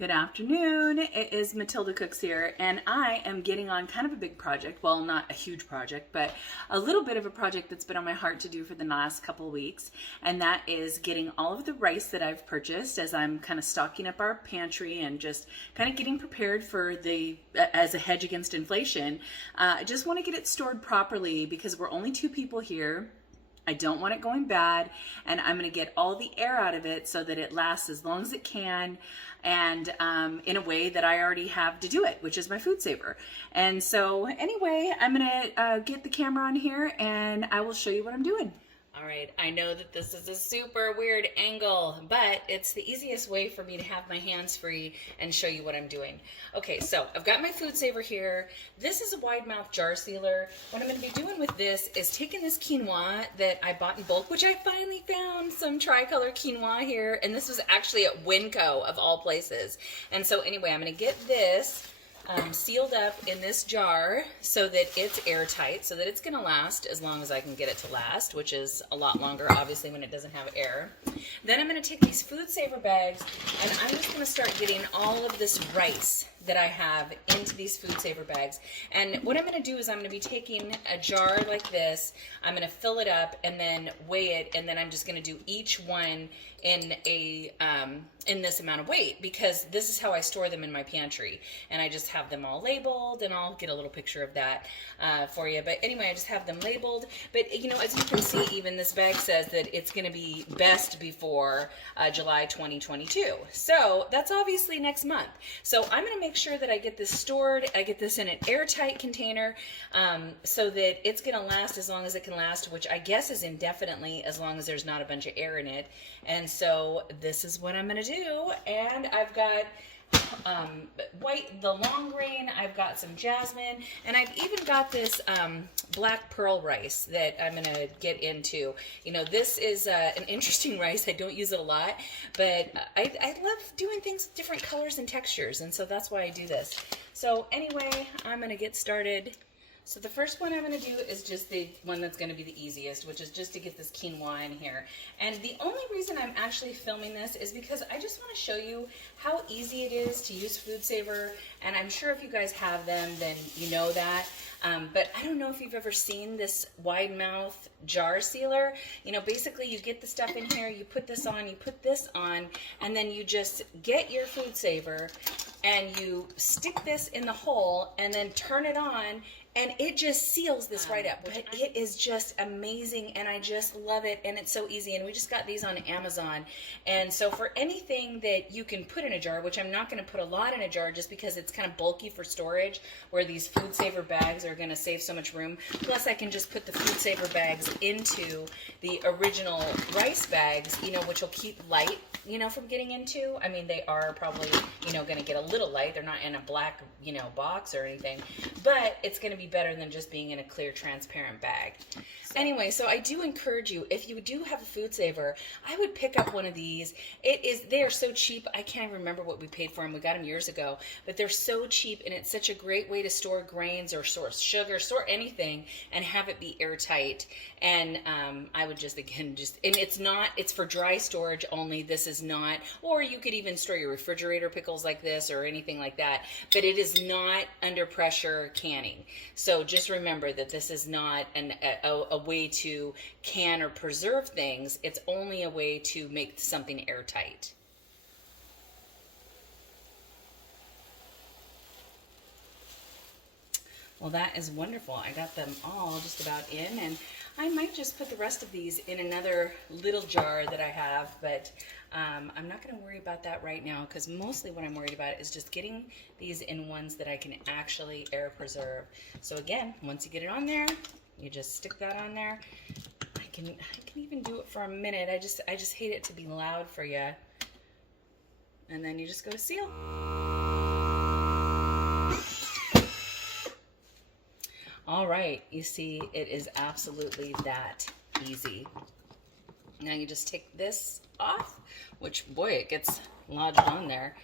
Good afternoon. It is Matilda Cooks here, and I am getting on kind of a big project. Well, not a huge project, but a little bit of a project that's been on my heart to do for the last couple of weeks, and that is getting all of the rice that I've purchased as I'm kind of stocking up our pantry and just kind of getting prepared for as a hedge against inflation. I just want to get it stored properly because we're only 2 people here. I don't want it going bad, and I'm going to get all the air out of it so that it lasts as long as it can, and in a way that I already have to do it, which is my FoodSaver. And so anyway, I'm going to get the camera on here and I will show you what I'm doing. All right, I know that this is a super weird angle, but it's the easiest way for me to have my hands free and show you what I'm doing. Okay, so I've got my FoodSaver here. This is a wide mouth jar sealer. What I'm gonna be doing with this is taking this quinoa that I bought in bulk, which I finally found some tricolor quinoa here, and this was actually at Winco of all places. And so anyway, I'm gonna get this sealed up in this jar so that it's airtight, so that it's going to last as long as I can get it to last, which is a lot longer, obviously, when it doesn't have air. Then I'm going to take these FoodSaver bags, and I'm just going to start getting all of this rice that I have into these FoodSaver bags. And what I'm going to do is I'm going to be taking a jar like this, I'm going to fill it up and then weigh it, and then I'm just going to do each one in this amount of weight, because this is how I store them in my pantry, and I just have them all labeled, and I'll get a little picture of that for you. But anyway, I just have them labeled. But you know, as you can see, even this bag says that it's going to be best before July 2022, so that's obviously next month. So I'm going to make sure that I get this stored, I get this in an airtight container, so that it's going to last as long as it can last, which I guess is indefinitely, as long as there's not a bunch of air in it. And so this is what I'm going to do. And I've got the long grain, I've got some jasmine, and I've even got this black pearl rice that I'm going to get into. You know, this is an interesting rice. I don't use it a lot, but I love doing things with different colors and textures, and so that's why I do this. So anyway, I'm going to get started. So the first one I'm going to do is just the one that's going to be the easiest, which is just to get this quinoa in here. And the only reason I'm actually filming this is because I just want to show you how easy it is to use FoodSaver. And I'm sure if you guys have them, then you know that. But I don't know if you've ever seen this wide mouth jar sealer. You know, basically you get the stuff in here, you put this on, you put this on, and then you just get your FoodSaver and you stick this in the hole and then turn it on, and it just seals this right up. But it is just amazing, and I just love it, and it's so easy. And we just got these on Amazon. And so for anything that you can put in a jar, which I'm not going to put a lot in a jar just because it's kind of bulky for storage, where these FoodSaver bags are going to save so much room. Plus I can just put the FoodSaver bags into the original rice bags, you know, which will keep light, you know, from getting into. I mean, they are probably, you know, going to get a little light. They're not in a black, you know, box or anything, but it's going to be better than just being in a clear transparent bag. Anyway, so I do encourage you, if you do have a FoodSaver, I would pick up one of these. They are so cheap. I can't even remember what we paid for them. We got them years ago, but they're so cheap, and it's such a great way to store grains or store sugar, store anything, and have it be airtight. And I would just, again, and it's for dry storage only. This is not, or you could even store your refrigerator pickles like this or anything like that, but it is not under pressure canning. So just remember that this is not a way to can or preserve things. It's only a way to make something airtight. Well, that is wonderful. I got them all just about in, and I might just put the rest of these in another little jar that I have, but I'm not going to worry about that right now, because mostly what I'm worried about is just getting these in ones that I can actually air preserve. So again, once you get it on there, you just stick that on there. I can even do it for a minute. I just hate it to be loud for you. And then you just go to seal. All right, you see, it is absolutely that easy. Now you just take this off, which, boy, it gets lodged on there.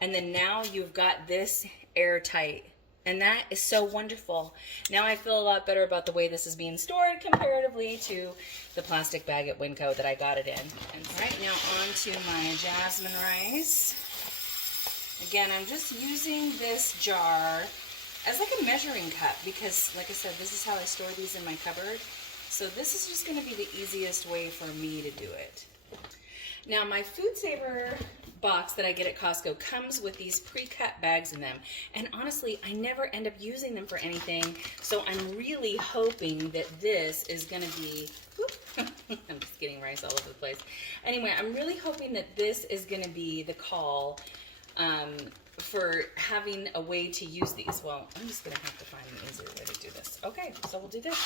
And then now you've got this airtight, and that is so wonderful. Now I feel a lot better about the way this is being stored comparatively to the plastic bag at Winco that I got it in. And right now on to my jasmine rice. again, I'm just using this jar as like a measuring cup because, like I said, this is how I store these in my cupboard. So this is just going to be the easiest way for me to do it. Now, my FoodSaver box that I get at Costco comes with these pre-cut bags in them. And honestly, I never end up using them for anything. So I'm really hoping that this is going to be... I'm just getting rice all over the place. Anyway, I'm really hoping that this is going to be the call for having a way to use these. Well, I'm just going to have to find an easier way to do this. Okay, so we'll do this.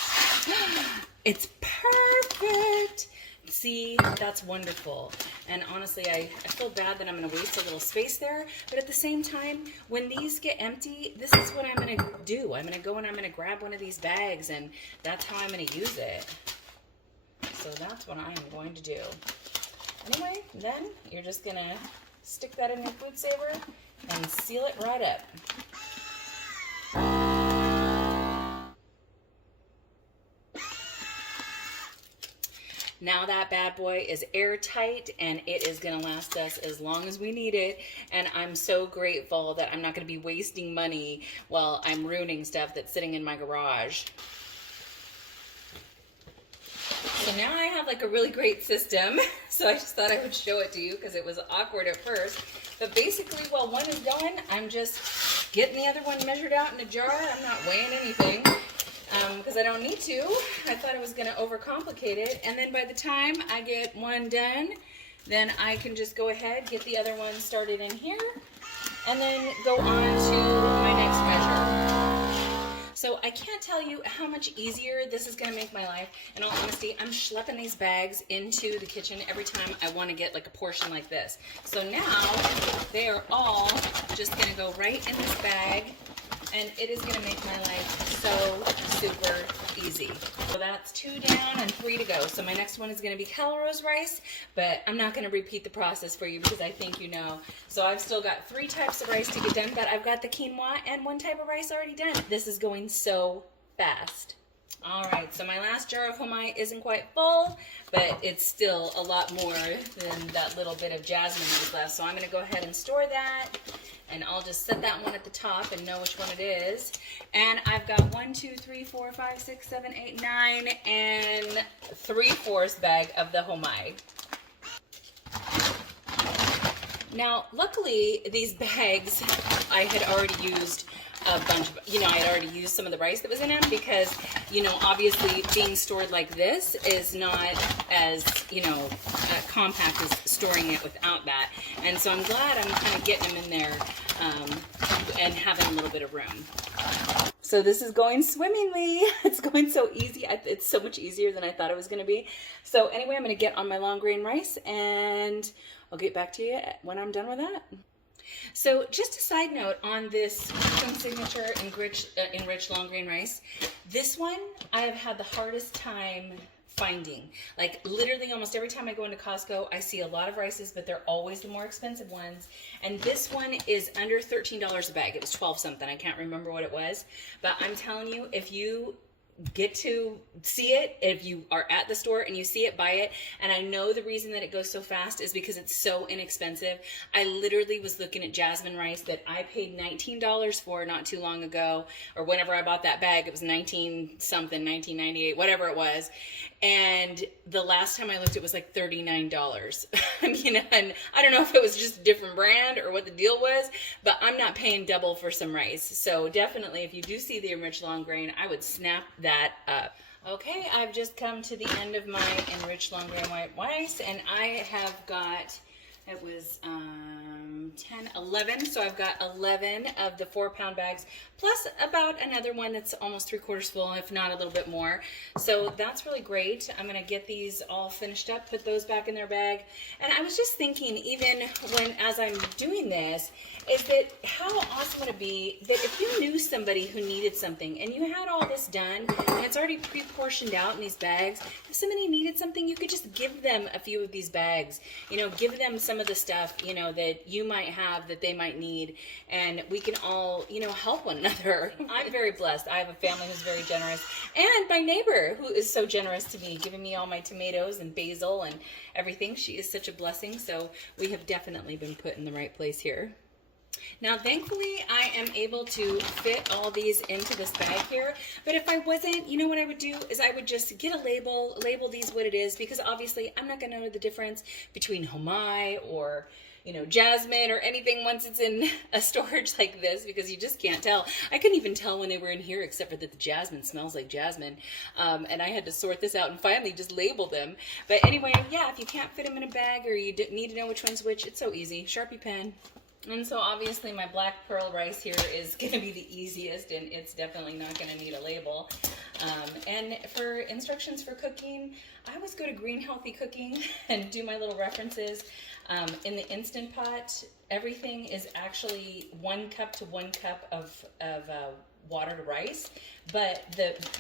It's perfect. See, that's wonderful. And honestly, I feel bad that I'm going to waste a little space there. But at the same time, when these get empty, this is what I'm going to do. I'm going to go and I'm going to grab one of these bags, and that's how I'm going to use it. So that's what I am going to do. Anyway, then you're just going to stick that in your FoodSaver and seal it right up. Now that bad boy is airtight and it is going to last us as long as we need it. And I'm so grateful that I'm not going to be wasting money while I'm ruining stuff that's sitting in my garage. So now I have like a really great system. So I just thought I would show it to you because it was awkward at first. But basically, while one is done, I'm just getting the other one measured out in a jar. I'm not weighing anything because I don't need to. I thought I was going to overcomplicate it. And then by the time I get one done, then I can just go ahead, get the other one started in here, and then go on to my next measure. So I can't tell you how much easier this is going to make my life. In all honesty, I'm schlepping these bags into the kitchen every time I want to get like a portion like this. So now they are all just going to go right in this bag, and it is going to make my life so super easy. So that's 2 down and 3 to go. So my next one is going to be Calrose rice, but I'm not going to repeat the process for you because I think you know. So I've still got 3 types of rice to get done, but I've got the quinoa and 1 type of rice already done. This is going so fast. All right, so my last jar of homai isn't quite full, but it's still a lot more than that little bit of jasmine that's left. So I'm going to go ahead and store that, and I'll just set that one at the top and know which one it is. And I've got 1, 2, 3, 4, 5, 6, 7, 8, 9, and 3/4 bag of the homai. Now, luckily, these bags I had already used a bunch of, I had already used some of the rice that was in them because, obviously being stored like this is not as, compact as storing it without that. And so I'm glad I'm kind of getting them in there and having a little bit of room. So this is going swimmingly. It's going so easy. It's so much easier than I thought it was going to be. So anyway, I'm going to get on my long grain rice and I'll get back to you when I'm done with that. So just a side note on this Cooking Signature enriched long grain rice. This one I have had the hardest time finding. Like literally almost every time I go into Costco, I see a lot of rices, but they're always the more expensive ones. And this one is under $13 a bag. It was 12 something. I can't remember what it was. But I'm telling you, if you get to see it, if you are at the store and you see it, buy it. And I know the reason that it goes so fast is because it's so inexpensive. I literally was looking at jasmine rice that I paid $19 for not too long ago, or whenever I bought that bag. It was 19 something, 1998, whatever it was. And the last time I looked, it was like $39. And I don't know if it was just a different brand or what the deal was, but I'm not paying double for some rice. So definitely, if you do see the enriched long grain, I would snap that up. Okay, I've just come to the end of my enriched long grain white rice, and I have got, it was 10, 11, so I've got 11 of the 4-pound bags, plus about another one that's almost 3/4 full, if not a little bit more. So that's really great. I'm going to get these all finished up, put those back in their bag. And I was just thinking, even as I'm doing this, is that how awesome would it be that if you knew somebody who needed something and you had all this done and it's already pre-portioned out in these bags, if somebody needed something, you could just give them a few of these bags, give them some of the stuff, that you might have that they might need, and we can all, help one another. I'm very blessed. I have a family who's very generous, and my neighbor who is so generous to me, giving me all my tomatoes and basil and everything. She is such a blessing, so we have definitely been put in the right place here. Now, thankfully, I am able to fit all these into this bag here. But if I wasn't, you know what I would do is I would just get a label these what it is, because obviously I'm not going to know the difference between Homai or, you know, jasmine or anything once it's in a storage like this, because you just can't tell. I couldn't even tell when they were in here, except for that the jasmine smells like jasmine. And I had to sort this out and finally just label them. But anyway, yeah, if you can't fit them in a bag or you need to know which one's which, it's so easy. Sharpie pen. And so obviously my black pearl rice here is going to be the easiest, and it's definitely not going to need a label. And for instructions for cooking, I always go to Green Healthy Cooking and do my little references. In the Instant Pot, everything is actually 1 cup to 1 cup of watered rice, but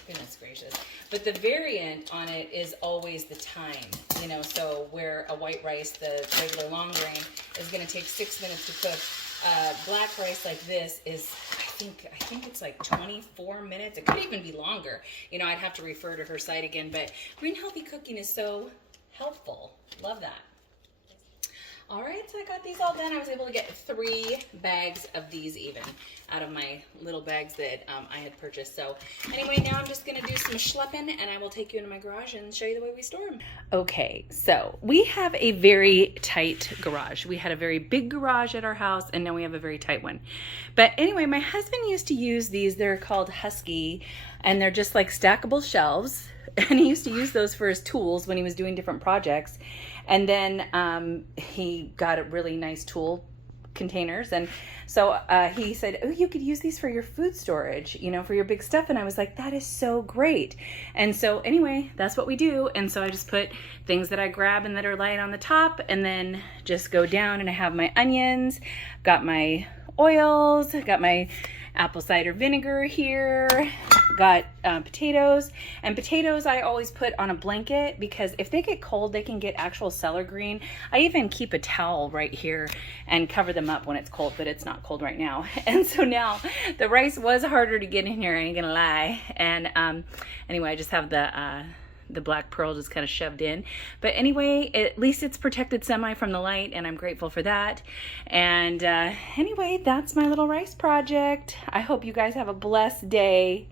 goodness gracious, but the variant on it is always the time, you know, so where a white rice, the regular long grain, is going to take 6 minutes to cook. Black rice like this is, I think it's like 24 minutes. It could even be longer. You know, I'd have to refer to her site again, but Green Healthy Cooking is so helpful. Love that. All right, so I got these all done. I was able to get 3 bags of these even out of my little bags that I had purchased. So anyway, now I'm just gonna do some schlepping, and I will take you into my garage and show you the way we store them. Okay, so we have a very tight garage. We had a very big garage at our house, and now we have a very tight one. But anyway, my husband used to use these. They're called Husky, and they're just like stackable shelves. And he used to use those for his tools when he was doing different projects. And then he got a really nice tool containers. And so he said, oh, you could use these for your food storage, you know, for your big stuff. And I was like, that is so great. And so anyway, that's what we do. And so I just put things that I grab and that are light on the top, and then just go down, and I have my onions, got my oils, got my apple cider vinegar here, got potatoes. And potatoes I always put on a blanket, because if they get cold, they can get actual cellar green. I even keep a towel right here and cover them up when it's cold, but it's not cold right now. And so now the rice was harder to get in here, I ain't gonna lie. And anyway, I just have the black pearl just kind of shoved in. But anyway, at least it's protected semi from the light, and I'm grateful for that. And anyway, that's my little rice project. I hope you guys have a blessed day.